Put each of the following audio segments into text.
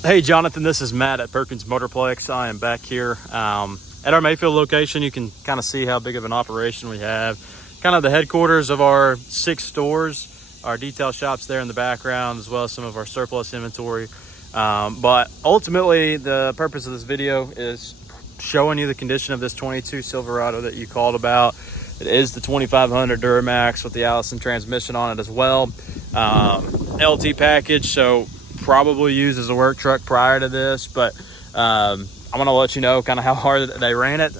Hey Jonathan, this is Matt at Perkins Motorplex. I am back here at our Mayfield location. You can kind of see how big of an operation we have. Kind of the headquarters of our 6 stores, our detail shops there in the background, as well as some of our surplus inventory. But ultimately, the purpose of this video is showing you the condition of this 22 Silverado that you called about. It is the 2500 Duramax with the Allison transmission on it as well. LT package, so probably used as a work truck prior to this, but I'm gonna let you know kind of how hard they ran it,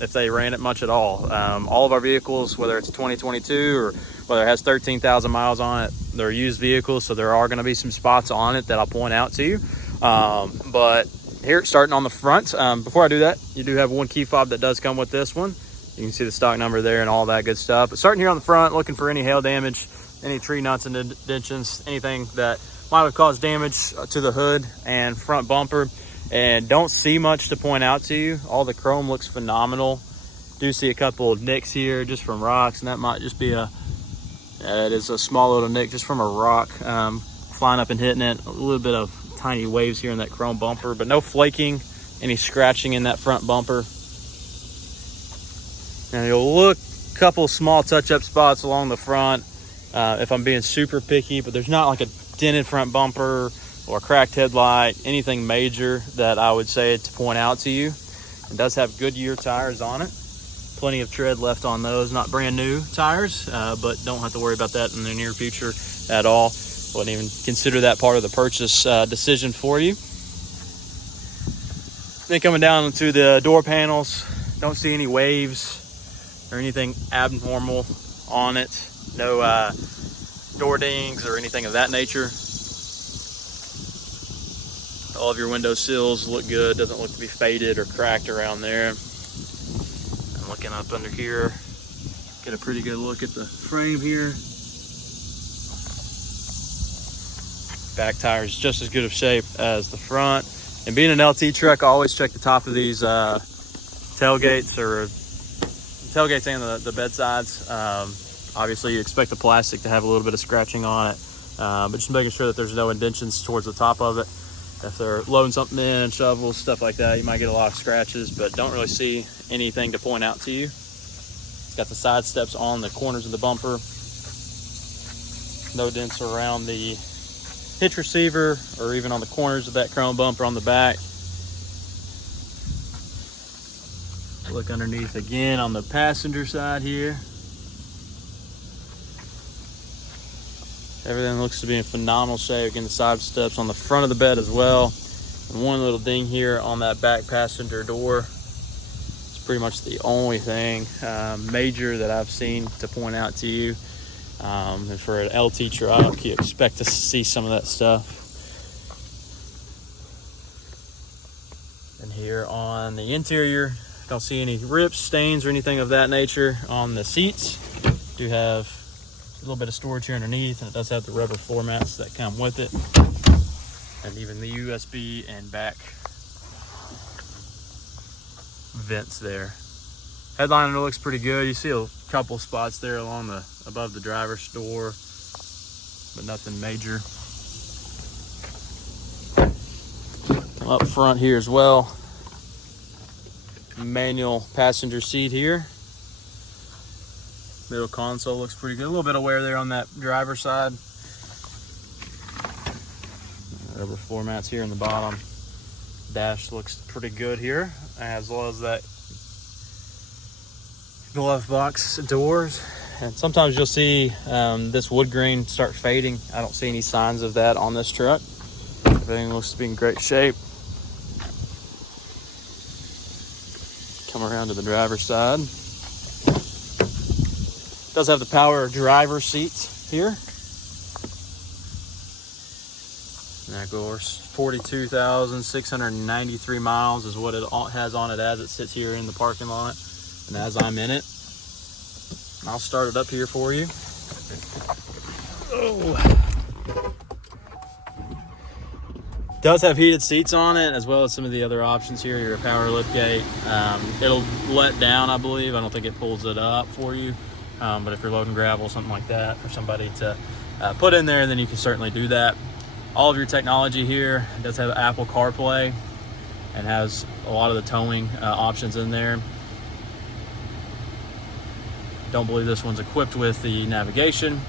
if they ran it much at all. All of our vehicles, whether it's 2022 or whether it has 13,000 miles on it, they're used vehicles, so there are going to be some spots on it that I'll point out to you. But here, starting on the front, before I do that, you do have one key fob that does come with this one. You can see the stock number there and all that good stuff. But starting here on the front, looking for any hail damage, any tree nuts and indentions, anything that might have caused damage to the hood and front bumper. And don't see much to point out to you. All the chrome looks phenomenal. Do see a couple of nicks here just from rocks, and that might just be it is a small little nick just from a rock flying up and hitting it. A little bit of tiny waves here in that chrome bumper, but no flaking, any scratching in that front bumper. Now you'll look a couple small touch-up spots along the front if I'm being super picky, but there's not like a dented front bumper or a cracked headlight, anything major that I would say to point out to you. It does have Goodyear tires on it. Plenty of tread left on those, not brand new tires, but don't have to worry about that in the near future at all. Wouldn't even consider that part of the purchase decision for you. Then coming down to the door panels, don't see any waves or anything abnormal on it. No door dings or anything of that nature. All of your window sills look good. Doesn't look to be faded or cracked around there. I'm looking up under here, get a pretty good look at the frame here. Back tires just as good of shape as the front. And being an LT truck, I always check the top of these tailgates and the bed sides. Obviously, you expect the plastic to have a little bit of scratching on it, but just making sure that there's no indentions towards the top of it. If they're loading something in, shovels, stuff like that, you might get a lot of scratches, but don't really see anything to point out to you. It's got the side steps on the corners of the bumper. No dents around the hitch receiver or even on the corners of that chrome bumper on the back. Look underneath again on the passenger side here. Everything looks to be in phenomenal shape. Again, the side steps on the front of the bed as well. And one little ding here on that back passenger door. It's pretty much the only thing major that I've seen to point out to you. And for an LT truck, you expect to see some of that stuff. And here on the interior, don't see any rips, stains, or anything of that nature on the seats. Do have a little bit of storage here underneath, and it does have the rubber floor mats that come with it, and even the USB and back vents there. Headliner looks pretty good. You see a couple spots there along the above the driver's door, but nothing major. Come up front here as well. Manual passenger seat here. Middle console looks pretty good. A little bit of wear there on that driver's side. Rubber floor mats here in the bottom. Dash looks pretty good here, as well as that glove box doors. And sometimes you'll see this wood grain start fading. I don't see any signs of that on this truck. Everything looks to be in great shape. Come around to the driver's side. Does have the power driver seat here. And of course, 42,693 miles is what it has on it as it sits here in the parking lot and as I'm in it. And I'll start it up here for you. Oh. Does have heated seats on it, as well as some of the other options here. Your power lift gate. It'll let down, I believe. I don't think it pulls it up for you. But if you're loading gravel, something like that, for somebody to put in there, then you can certainly do that. all of your technology here. It does have Apple CarPlay and has a lot of the towing options in there. Don't believe this one's equipped with the navigation,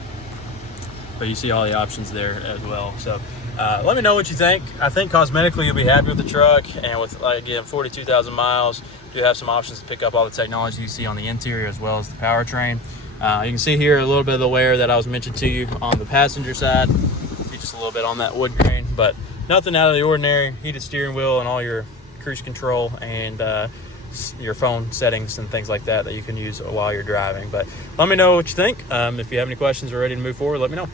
but you see all the options there as well. So let me know what you think. I think cosmetically you'll be happy with the truck, and with, again, 42,000 miles, you have some options to pick up all the technology you see on the interior as well as the powertrain. You can see here a little bit of the wear that I was mentioned to you on the passenger side. See just a little bit on that wood grain, but nothing out of the ordinary. Heated steering wheel and all your cruise control and your phone settings and things like that you can use while you're driving. But let me know what you think. If you have any questions or ready to move forward, let me know.